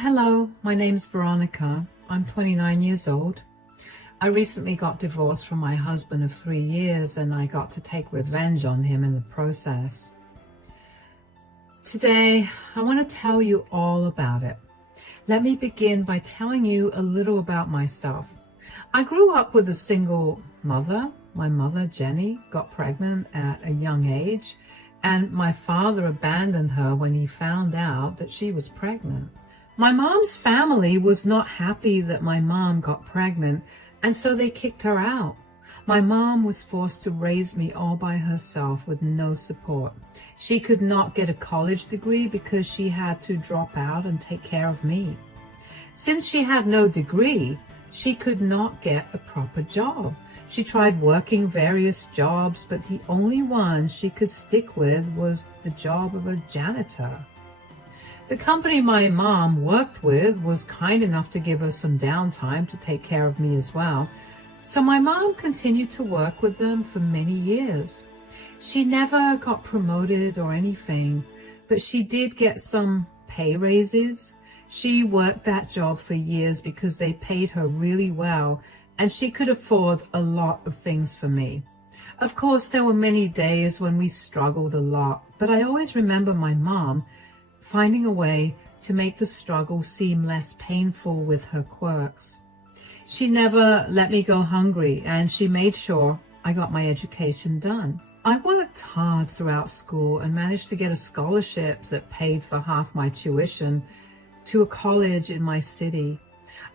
Hello, my name's Veronica. I'm 29 years old. I recently got divorced from my husband of 3 years, and I got to take revenge on him in the process. Today, I want to tell you all about it. Let me begin by telling you a little about myself. I grew up with a single mother. My mother, Jenny, got pregnant at a young age, and my father abandoned her when he found out that she was pregnant. My mom's family was not happy that my mom got pregnant, and so they kicked her out. My mom was forced to raise me all by herself with no support. She could not get a college degree because she had to drop out and take care of me. Since she had no degree, she could not get a proper job. She tried working various jobs, but the only one she could stick with was the job of a janitor. The company my mom worked with was kind enough to give her some downtime to take care of me as well, so my mom continued to work with them for many years. She never got promoted or anything, but she did get some pay raises. She worked that job for years because they paid her really well, and she could afford a lot of things for me. Of course, there were many days when we struggled a lot, but I always remember my mom finding a way to make the struggle seem less painful with her quirks. She never let me go hungry, and she made sure I got my education done. I worked hard throughout school and managed to get a scholarship that paid for half my tuition to a college in my city.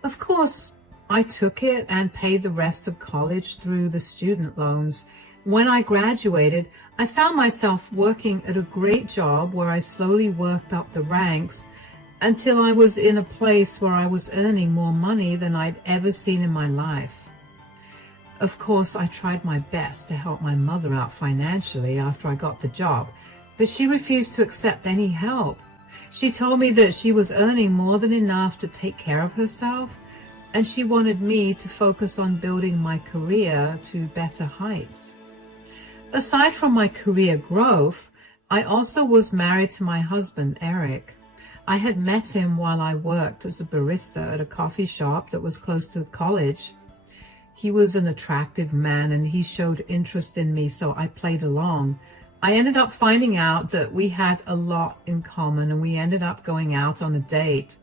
Of course, I took it and paid the rest of college through the student loans. When I graduated, I found myself working at a great job where I slowly worked up the ranks until I was in a place where I was earning more money than I'd ever seen in my life. Of course, I tried my best to help my mother out financially after I got the job, but she refused to accept any help. She told me that she was earning more than enough to take care of herself, and she wanted me to focus on building my career to better heights. Aside from my career growth, I also was married to my husband, Eric. I had met him while I worked as a barista at a coffee shop that was close to college. He was an attractive man and he showed interest in me, so I played along. I ended up finding out that we had a lot in common, and we ended up going out on a date.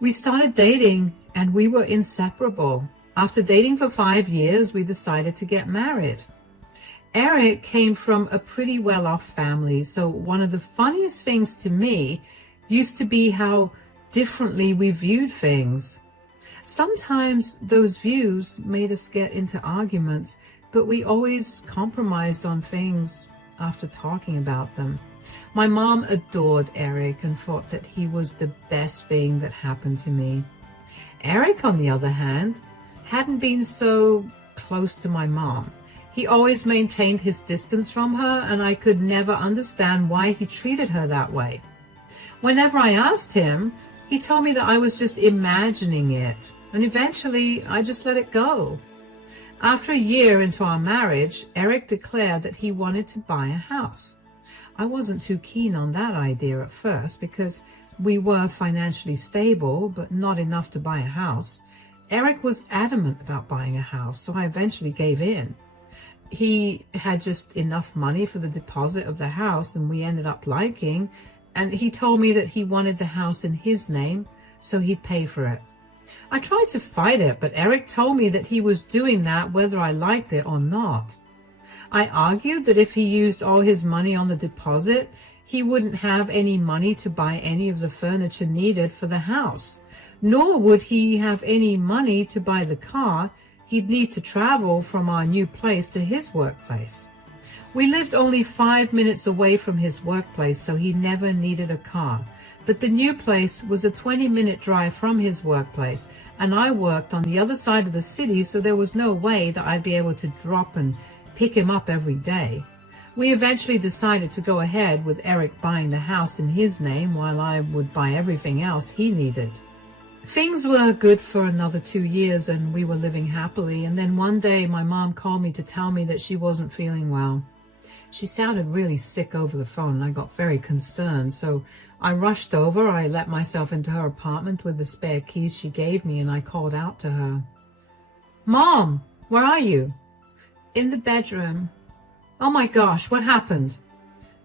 We started dating and we were inseparable. After dating for 5 years, we decided to get married. Eric came from a pretty well-off family, so one of the funniest things to me used to be how differently we viewed things. Sometimes those views made us get into arguments, but we always compromised on things after talking about them. My mom adored Eric and thought that he was the best thing that happened to me. Eric, on the other hand, hadn't been so close to my mom. He always maintained his distance from her, and I could never understand why he treated her that way. Whenever I asked him, he told me that I was just imagining it, and eventually I just let it go. After a year into our marriage, Eric declared that he wanted to buy a house. I wasn't too keen on that idea at first because we were financially stable, but not enough to buy a house. Eric was adamant about buying a house, so I eventually gave in. He had just enough money for the deposit of the house and we ended up liking, and he told me that he wanted the house in his name, so he'd pay for it. I tried to fight it, but Eric told me that he was doing that whether I liked it or not. I argued that if he used all his money on the deposit, he wouldn't have any money to buy any of the furniture needed for the house, nor would he have any money to buy the car he'd need to travel from our new place to his workplace. We lived only 5 minutes away from his workplace, so he never needed a car. But the new place was a 20-minute drive from his workplace, and I worked on the other side of the city, so there was no way that I'd be able to drop and pick him up every day. We eventually decided to go ahead with Eric buying the house in his name while I would buy everything else he needed. Things were good for another 2 years and we were living happily, and then one day my mom called me to tell me that she wasn't feeling well. She sounded really sick over the phone, and I got very concerned. So I rushed over. I let myself into her apartment with the spare keys she gave me, and I called out to her. Mom, where are you? In the bedroom. Oh my gosh, what happened?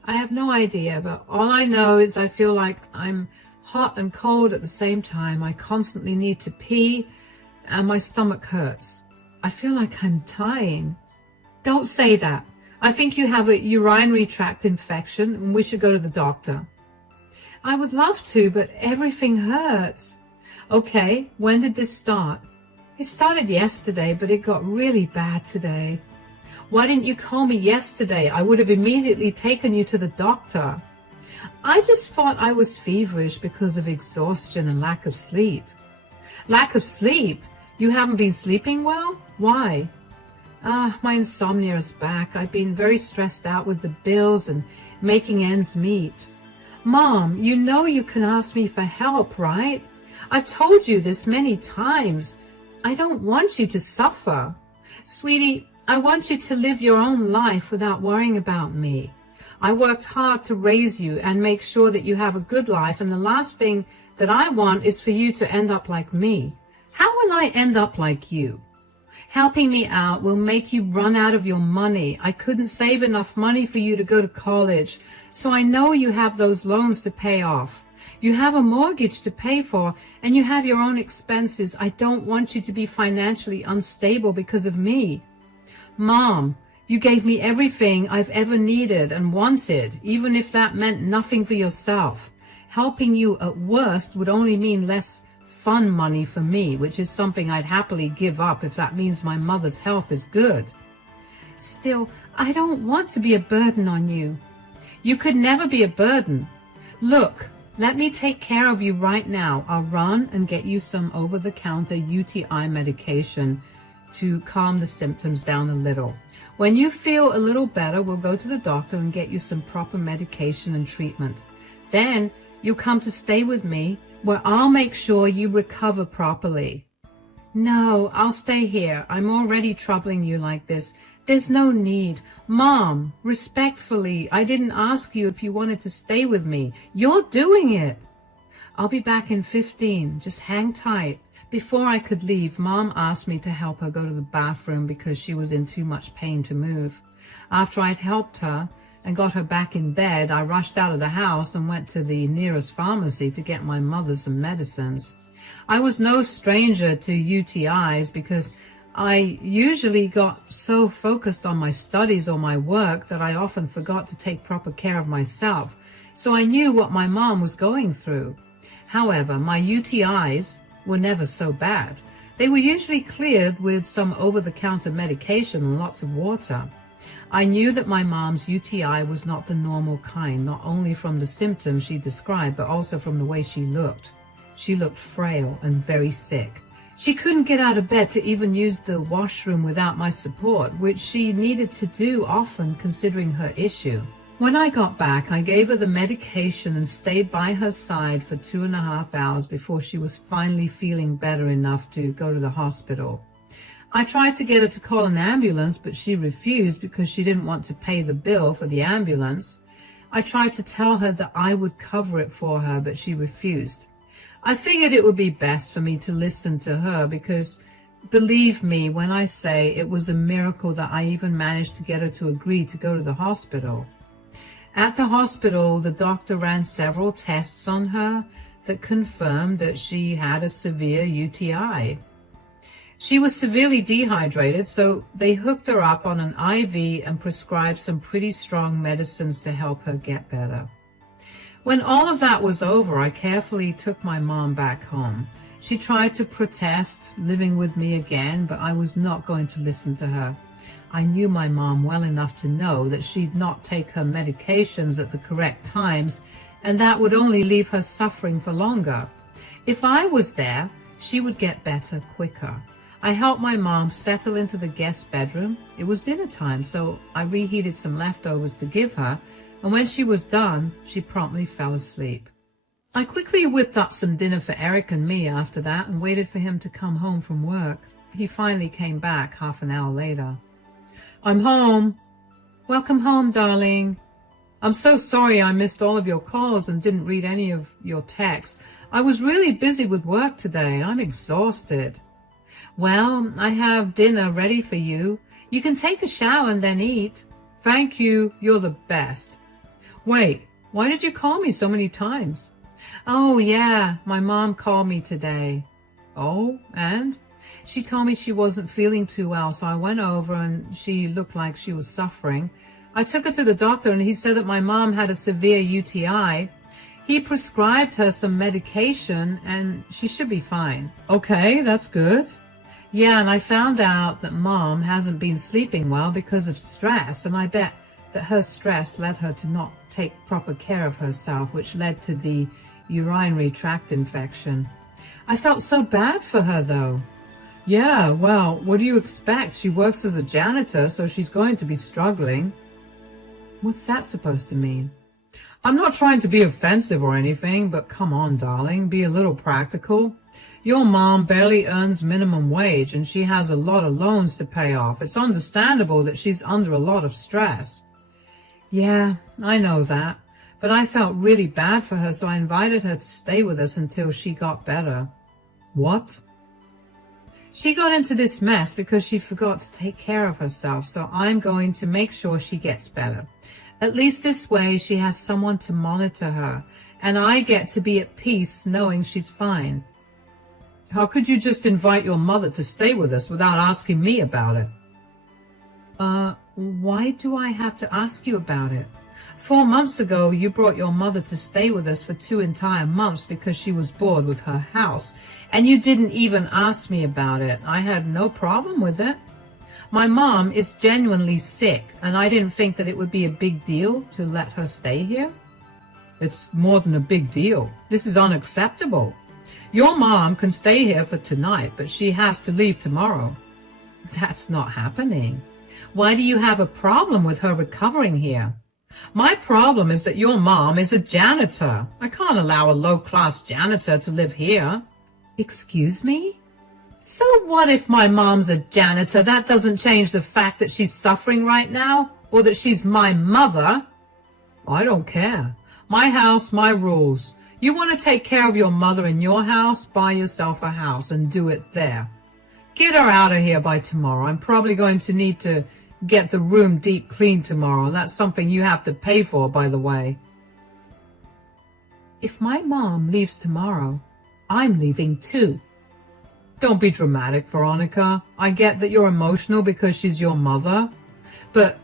I have no idea, but all I know is I feel like I'm hot and cold at the same time. I constantly need to pee, and my stomach hurts. I feel like I'm dying. Don't say that. I think you have a urinary tract infection, and we should go to the doctor. I would love to, but everything hurts. Okay, when did this start? It started yesterday, but it got really bad today. Why didn't you call me yesterday? I would have immediately taken you to the doctor. I just thought I was feverish because of exhaustion and lack of sleep. Lack of sleep? You haven't been sleeping well? Why? My insomnia is back. I've been very stressed out with the bills and making ends meet. Mom, you know you can ask me for help, right? I've told you this many times. I don't want you to suffer. Sweetie, I want you to live your own life without worrying about me. I worked hard to raise you and make sure that you have a good life, and the last thing that I want is for you to end up like me. How will I end up like you? Helping me out will make you run out of your money. I couldn't save enough money for you to go to college, so I know you have those loans to pay off. You have a mortgage to pay for, and you have your own expenses. I don't want you to be financially unstable because of me. Mom, you gave me everything I've ever needed and wanted, even if that meant nothing for yourself. Helping you at worst would only mean less fun money for me, which is something I'd happily give up if that means my mother's health is good. Still, I don't want to be a burden on you. You could never be a burden. Look, let me take care of you right now. I'll run and get you some over-the-counter UTI medication to calm the symptoms down a little. When you feel a little better, we'll go to the doctor and get you some proper medication and treatment. Then you'll come to stay with me, where I'll make sure you recover properly. No, I'll stay here. I'm already troubling you like this. There's no need. Mom, respectfully, I didn't ask you if you wanted to stay with me. You're doing it. I'll be back in 15. Just hang tight. Before I could leave, Mom asked me to help her go to the bathroom because she was in too much pain to move. After I'd helped her and got her back in bed, I rushed out of the house and went to the nearest pharmacy to get my mother some medicines. I was no stranger to UTIs because I usually got so focused on my studies or my work that I often forgot to take proper care of myself. So I knew what my mom was going through. However, my UTIs were never so bad. They were usually cleared with some over-the-counter medication and lots of water. I knew that my mom's UTI was not the normal kind, not only from the symptoms she described, but also from the way she looked. She looked frail and very sick. She couldn't get out of bed to even use the washroom without my support, which she needed to do often considering her issue. When I got back, I gave her the medication and stayed by her side for 2.5 hours before she was finally feeling better enough to go to the hospital. I tried to get her to call an ambulance, but she refused because she didn't want to pay the bill for the ambulance. I tried to tell her that I would cover it for her, but she refused. I figured it would be best for me to listen to her because, believe me when I say it was a miracle that I even managed to get her to agree to go to the hospital. At the hospital, the doctor ran several tests on her that confirmed that she had a severe UTI. She was severely dehydrated, so they hooked her up on an IV and prescribed some pretty strong medicines to help her get better. When all of that was over, I carefully took my mom back home. She tried to protest living with me again, but I was not going to listen to her. I knew my mom well enough to know that she'd not take her medications at the correct times, and that would only leave her suffering for longer. If I was there, she would get better quicker. I helped my mom settle into the guest bedroom. It was dinner time, so I reheated some leftovers to give her, and when she was done, she promptly fell asleep. I quickly whipped up some dinner for Eric and me after that and waited for him to come home from work. He finally came back half an hour later. "I'm home." Welcome home, darling. I'm so sorry I missed all of your calls and didn't read any of your texts. I was really busy with work today. I'm exhausted. Well, I have dinner ready for you. You can take a shower and then eat. Thank you. You're the best. Wait, why did you call me so many times? Oh, yeah, my mom called me today. Oh, and? She told me she wasn't feeling too well, so I went over and she looked like she was suffering. I took her to the doctor and he said that my mom had a severe UTI. He prescribed her some medication and she should be fine. Okay, that's good. Yeah, and I found out that Mom hasn't been sleeping well because of stress, and I bet that her stress led her to not take proper care of herself, which led to the urinary tract infection. I felt so bad for her, though. Yeah, well, what do you expect? She works as a janitor, so she's going to be struggling. What's that supposed to mean? I'm not trying to be offensive or anything, but come on, darling, be a little practical. Your mom barely earns minimum wage and she has a lot of loans to pay off. It's understandable that she's under a lot of stress. Yeah, I know that, but I felt really bad for her, so I invited her to stay with us until she got better. What? She got into this mess because she forgot to take care of herself, so I'm going to make sure she gets better. At least this way she has someone to monitor her, and I get to be at peace knowing she's fine. How could you just invite your mother to stay with us without asking me about it? Why do I have to ask you about it? 4 months ago, you brought your mother to stay with us for 2 entire months because she was bored with her house, and you didn't even ask me about it. I had no problem with it. My mom is genuinely sick, and I didn't think that it would be a big deal to let her stay here. It's more than a big deal. This is unacceptable. Your mom can stay here for tonight, but she has to leave tomorrow. That's not happening. Why do you have a problem with her recovering here? My problem is that your mom is a janitor. I can't allow a low-class janitor to live here. Excuse me? So what if my mom's a janitor? That doesn't change the fact that she's suffering right now, or that she's my mother. I don't care. My house, my rules. You want to take care of your mother in your house, buy yourself a house and do it there. Get her out of here by tomorrow. I'm probably going to need to get the room deep cleaned tomorrow. That's something you have to pay for, by the way. If my mom leaves tomorrow, I'm leaving too. Don't be dramatic, Veronica. I get that you're emotional because she's your mother, but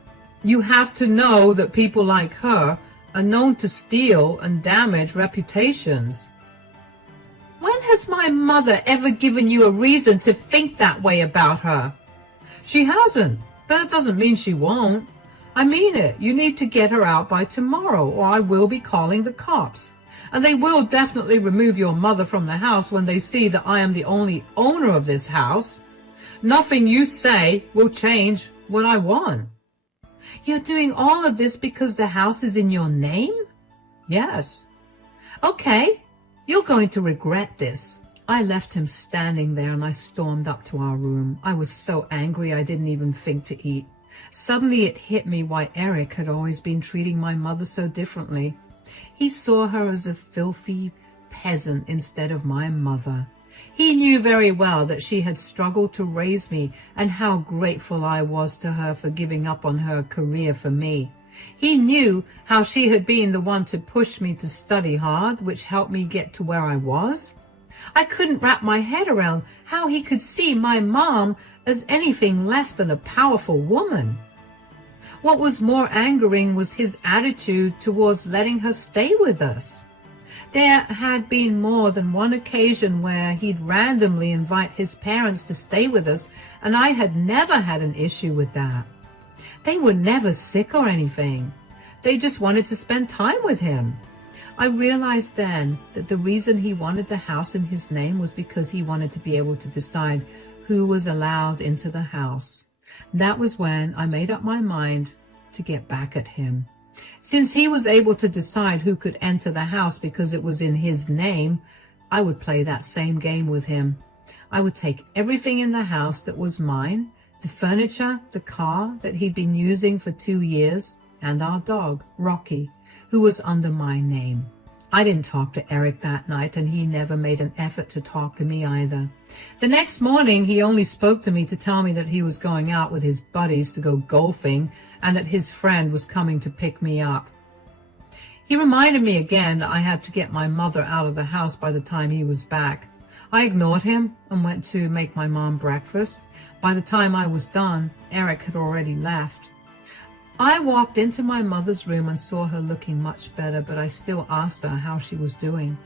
you have to know that people like her are known to steal and damage reputations. When has my mother ever given you a reason to think that way about her? She hasn't, but that doesn't mean she won't. I mean it. You need to get her out by tomorrow, or I will be calling the cops. And they will definitely remove your mother from the house when they see that I am the only owner of this house. Nothing you say will change what I want. You're doing all of this because the house is in your name? Yes. Okay, you're going to regret this. I left him standing there and I stormed up to our room. I was so angry I didn't even think to eat. Suddenly it hit me why Eric had always been treating my mother so differently. He saw her as a filthy peasant instead of my mother. He knew very well that she had struggled to raise me and how grateful I was to her for giving up on her career for me. He knew how she had been the one to push me to study hard, which helped me get to where I was. I couldn't wrap my head around how he could see my mom as anything less than a powerful woman. What was more angering was his attitude towards letting her stay with us. There had been more than one occasion where he'd randomly invite his parents to stay with us, and I had never had an issue with that. They were never sick or anything. They just wanted to spend time with him. I realized then that the reason he wanted the house in his name was because he wanted to be able to decide who was allowed into the house. That was when I made up my mind to get back at him. Since he was able to decide who could enter the house because it was in his name, I would play that same game with him. I would take everything in the house that was mine, the furniture, the car that he'd been using for 2 years, and our dog, Rocky, who was under my name. I didn't talk to Eric that night, and he never made an effort to talk to me either. The next morning, he only spoke to me to tell me that he was going out with his buddies to go golfing and that his friend was coming to pick me up. He reminded me again that I had to get my mother out of the house by the time he was back. I ignored him and went to make my mom breakfast. By the time I was done, Eric had already left. I walked into my mother's room and saw her looking much better, but I still asked her how she was doing.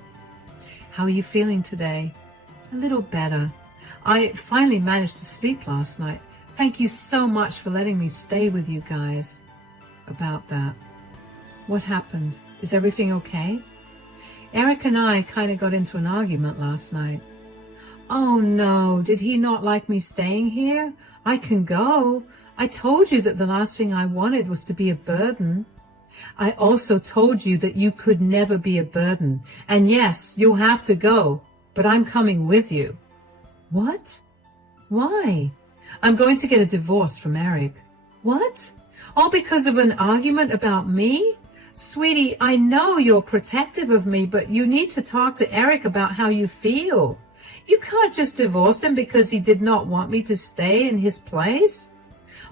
"How are you feeling today?" "A little better. I finally managed to sleep last night. Thank you so much for letting me stay with you guys." "About that. What happened? Is everything okay?" "Eric and I kind of got into an argument last night." "Oh no, did he not like me staying here? I can go. I told you that the last thing I wanted was to be a burden." "I also told you that you could never be a burden. And yes, you'll have to go, but I'm coming with you." "What? Why?" "I'm going to get a divorce from Eric." "What? All because of an argument about me?" "Sweetie, I know you're protective of me, but you need to talk to Eric about how you feel. You can't just divorce him because he did not want me to stay in his place."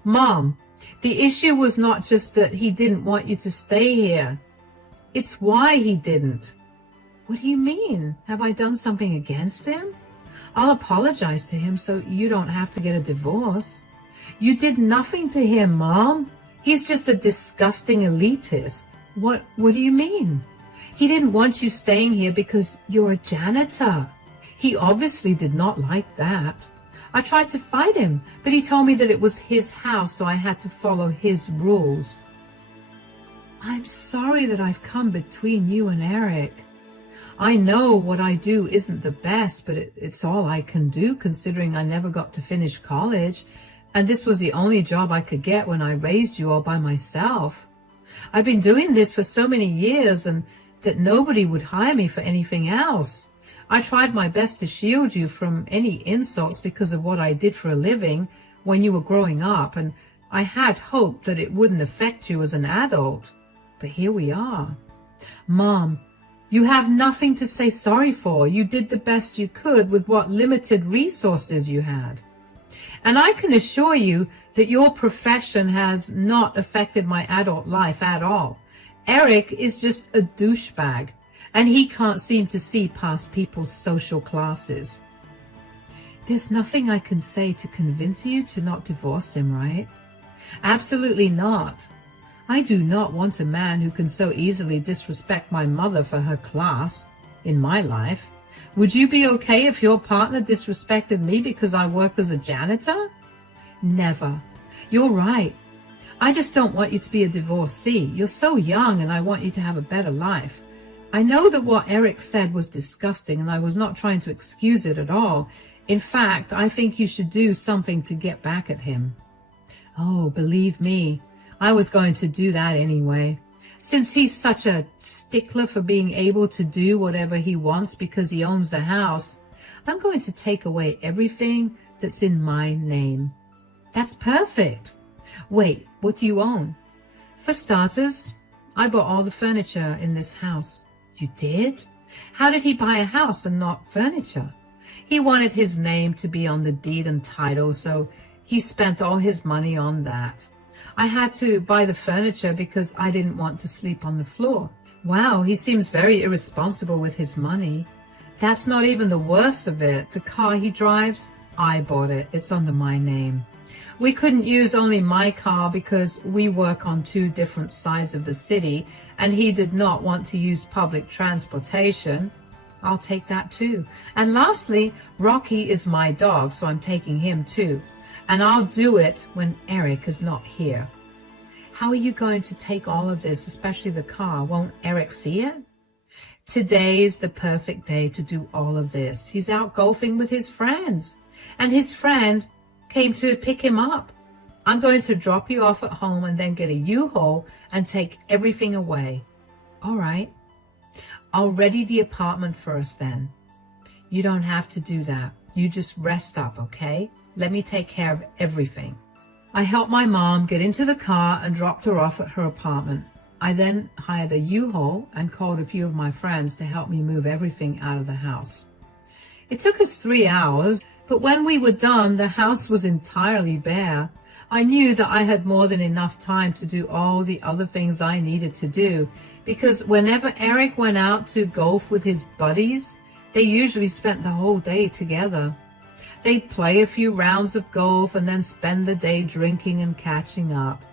"Mom, the issue was not just that he didn't want you to stay here. It's why he didn't." "What do you mean? Have I done something against him?" "I'll apologize to him so you don't have to get a divorce." "You did nothing to him, Mom. He's just a disgusting elitist." What do you mean?" "He didn't want you staying here because you're a janitor. He obviously did not like that. I tried to fight him, but he told me that it was his house, so I had to follow his rules." "I'm sorry that I've come between you and Eric. I know what I do isn't the best, but it's all I can do considering I never got to finish college, and this was the only job I could get when I raised you all by myself. I've been doing this for so many years and that nobody would hire me for anything else. I tried my best to shield you from any insults because of what I did for a living when you were growing up, and I had hoped that it wouldn't affect you as an adult. But here we are." "Mom, you have nothing to say sorry for. You did the best you could with what limited resources you had. And I can assure you that your profession has not affected my adult life at all. Eric is just a douchebag, and he can't seem to see past people's social classes." "There's nothing I can say to convince you to not divorce him, right?" "Absolutely not. I do not want a man who can so easily disrespect my mother for her class in my life. Would you be okay if your partner disrespected me because I worked as a janitor?" "Never. You're right. I just don't want you to be a divorcee. You're so young and I want you to have a better life. I know that what Eric said was disgusting and I was not trying to excuse it at all. In fact, I think you should do something to get back at him." "Oh, believe me, I was going to do that anyway. Since he's such a stickler for being able to do whatever he wants because he owns the house, I'm going to take away everything that's in my name." "That's perfect. Wait, what do you own?" "For starters, I bought all the furniture in this house." "You did? How did he buy a house and not furniture?" "He wanted his name to be on the deed and title, so he spent all his money on that. I had to buy the furniture because I didn't want to sleep on the floor." "Wow, he seems very irresponsible with his money." "That's not even the worst of it. The car he drives, I bought it. It's under my name. We couldn't use only my car because we work on 2 different sides of the city, and he did not want to use public transportation. I'll take that too. And lastly, Rocky is my dog, so I'm taking him too. And I'll do it when Eric is not here." "How are you going to take all of this, especially the car? Won't Eric see it?" "Today is the perfect day to do all of this. He's out golfing with his friends, and his friend came to pick him up. I'm going to drop you off at home and then get a U-Haul and take everything away." "All right. I'll ready the apartment first then." "You don't have to do that. You just rest up, okay? let me take care of everything. I helped my mom get into the car and dropped her off at her apartment. I then hired a U-Haul and called a few of my friends to help me move everything out of the house. It took us 3 hours, but when we were done, the house was entirely bare. I knew that I had more than enough time to do all the other things I needed to do, because whenever Eric went out to golf with his buddies, they usually spent the whole day together. They'd play a few rounds of golf and then spend the day drinking and catching up.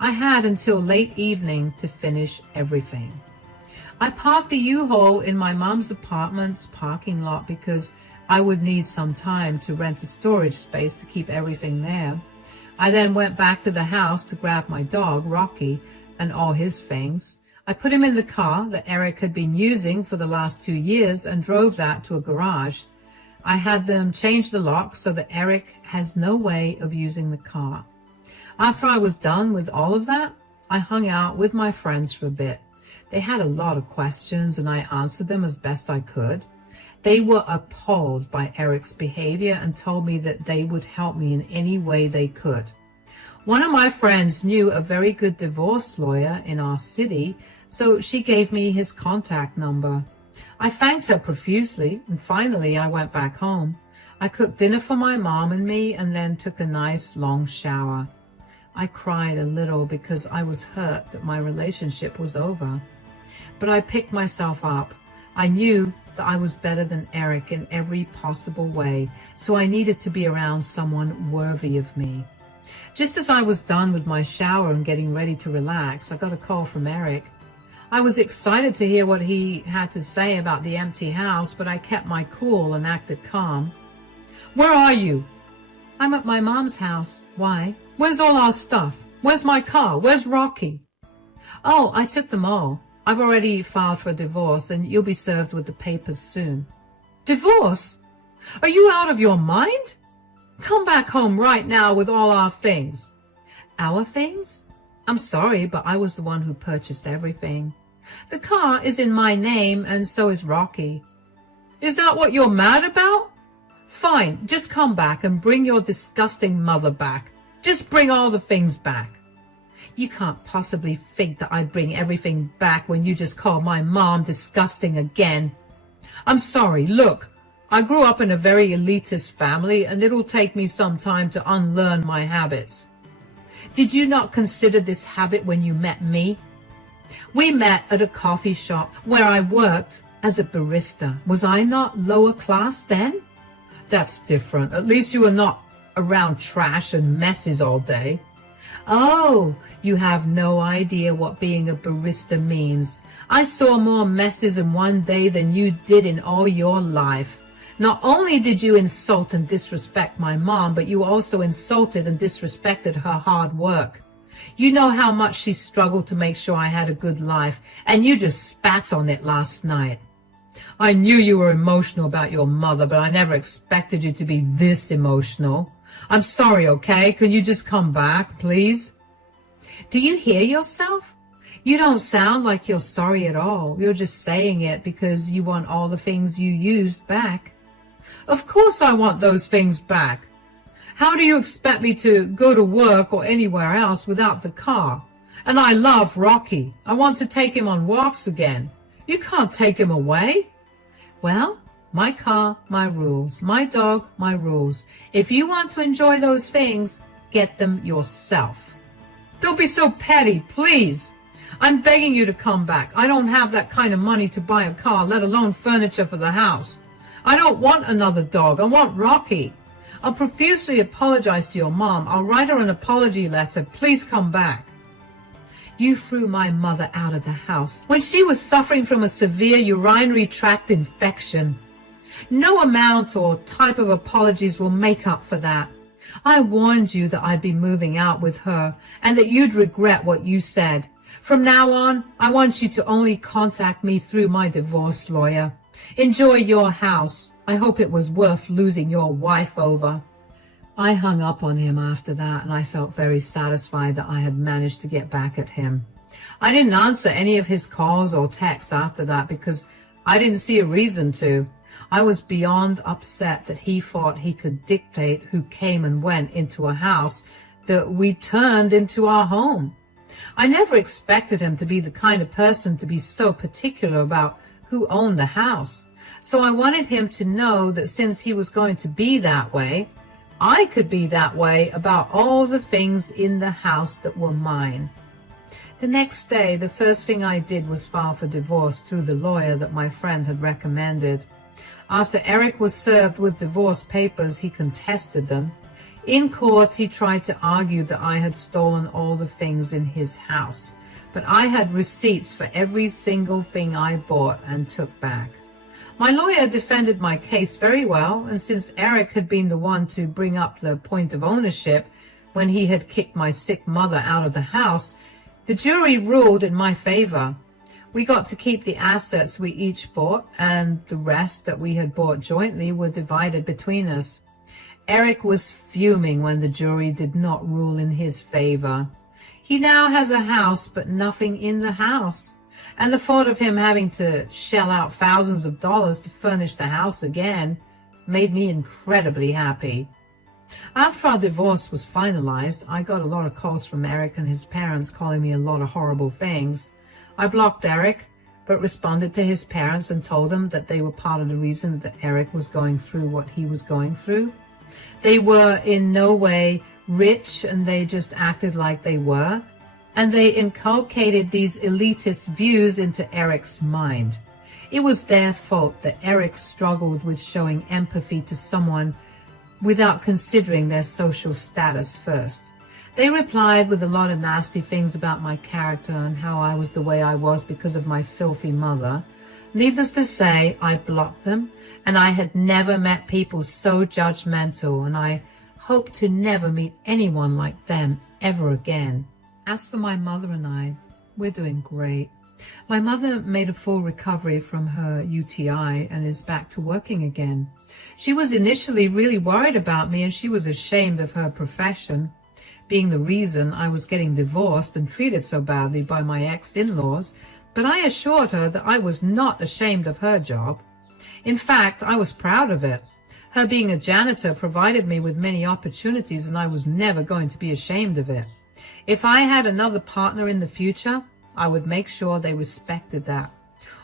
I had until late evening to finish everything. I parked the U-Haul in my mom's apartment's parking lot because I would need some time to rent a storage space to keep everything there. I then went back to the house to grab my dog, Rocky, and all his things. I put him in the car that Eric had been using for the last 2 years and drove that to a garage. I had them change the lock so that Eric has no way of using the car. After I was done with all of that, I hung out with my friends for a bit. They had a lot of questions and I answered them as best I could. They were appalled by Eric's behavior and told me that they would help me in any way they could. One of my friends knew a very good divorce lawyer in our city, so she gave me his contact number. I thanked her profusely, and finally I went back home. I cooked dinner for my mom and me and then took a nice long shower. I cried a little because I was hurt that my relationship was over. But I picked myself up. I knew that I was better than Eric in every possible way, so I needed to be around someone worthy of me. Just as I was done with my shower and getting ready to relax, I got a call from Eric. I was excited to hear what he had to say about the empty house, but I kept my cool and acted calm. "Where are you?" "I'm at my mom's house." "Why?" "Where's all our stuff? Where's my car? Where's Rocky?" "Oh, I took them all. I've already filed for a divorce and you'll be served with the papers soon." "Divorce? Are you out of your mind? Come back home right now with all our things." "Our things? I'm sorry, but I was the one who purchased everything. The car is in my name and so is Rocky." "Is that what you're mad about? Fine, just come back and bring your disgusting mother back. Just bring all the things back." "You can't possibly think that I'd bring everything back when you just call my mom disgusting again." "I'm sorry, look, I grew up in a very elitist family and it'll take me some time to unlearn my habits." "Did you not consider this habit when you met me?" "We met at a coffee shop where I worked as a barista. Was I not lower class then?" "That's different. At least you were not around trash and messes all day." "Oh, you have no idea what being a barista means. I saw more messes in one day than you did in all your life. Not only did you insult and disrespect my mom, but you also insulted and disrespected her hard work. You know how much she struggled to make sure I had a good life, and you just spat on it last night." "I knew you were emotional about your mother, but I never expected you to be this emotional. I'm sorry, okay? Can you just come back, please?" "Do you hear yourself? You don't sound like you're sorry at all. You're just saying it because you want all the things you used back." "Of course I want those things back. How do you expect me to go to work or anywhere else without the car? And I love Rocky. I want to take him on walks again. You can't take him away." "Well, my car, my rules. My dog, my rules. If you want to enjoy those things, get them yourself." "Don't be so petty, please. I'm begging you to come back. I don't have that kind of money to buy a car, let alone furniture for the house. I don't want another dog. I want Rocky. I'll profusely apologize to your mom. I'll write her an apology letter. Please come back." "You threw my mother out of the house when she was suffering from a severe urinary tract infection. No amount or type of apologies will make up for that. I warned you that I'd be moving out with her and that you'd regret what you said. From now on, I want you to only contact me through my divorce lawyer. Enjoy your house. I hope it was worth losing your wife over." I hung up on him after that, and I felt very satisfied that I had managed to get back at him. I didn't answer any of his calls or texts after that because I didn't see a reason to. I was beyond upset that he thought he could dictate who came and went into a house that we turned into our home. I never expected him to be the kind of person to be so particular about who owned the house. So I wanted him to know that since he was going to be that way, I could be that way about all the things in the house that were mine. The next day, the first thing I did was file for divorce through the lawyer that my friend had recommended. After Eric was served with divorce papers, he contested them. In court, he tried to argue that I had stolen all the things in his house, but I had receipts for every single thing I bought and took back. My lawyer defended my case very well, and since Eric had been the one to bring up the point of ownership when he had kicked my sick mother out of the house, the jury ruled in my favor. We got to keep the assets we each bought, and the rest that we had bought jointly were divided between us. Eric was fuming when the jury did not rule in his favor. He now has a house, but nothing in the house. And the thought of him having to shell out thousands of dollars to furnish the house again made me incredibly happy. After our divorce was finalized, I got a lot of calls from Eric and his parents calling me a lot of horrible things. I blocked Eric, but responded to his parents and told them that they were part of the reason that Eric was going through what he was going through. They were in no way rich, and they just acted like they were. And they inculcated these elitist views into Eric's mind. It was their fault that Eric struggled with showing empathy to someone without considering their social status first. They replied with a lot of nasty things about my character and how I was the way I was because of my filthy mother. Needless to say, I blocked them, and I had never met people so judgmental, and I hope to never meet anyone like them ever again. As for my mother and I, we're doing great. My mother made a full recovery from her UTI and is back to working again. She was initially really worried about me, and she was ashamed of her profession, being the reason I was getting divorced and treated so badly by my ex-in-laws, but I assured her that I was not ashamed of her job. In fact, I was proud of it. Her being a janitor provided me with many opportunities, and I was never going to be ashamed of it. If I had another partner in the future, I would make sure they respected that,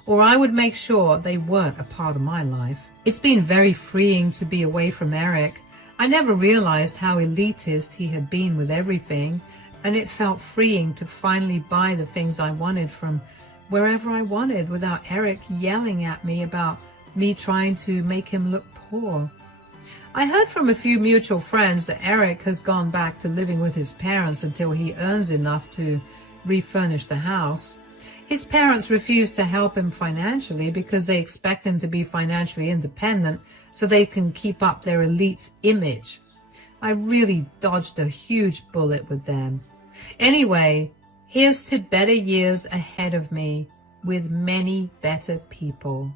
or I would make sure they weren't a part of my life. It's been very freeing to be away from Eric. I never realized how elitist he had been with everything, and it felt freeing to finally buy the things I wanted from wherever I wanted without Eric yelling at me about me trying to make him look poor. I heard from a few mutual friends that Eric has gone back to living with his parents until he earns enough to refurnish the house. His parents refuse to help him financially because they expect him to be financially independent so they can keep up their elite image. I really dodged a huge bullet with them. Anyway, here's to better years ahead of me with many better people.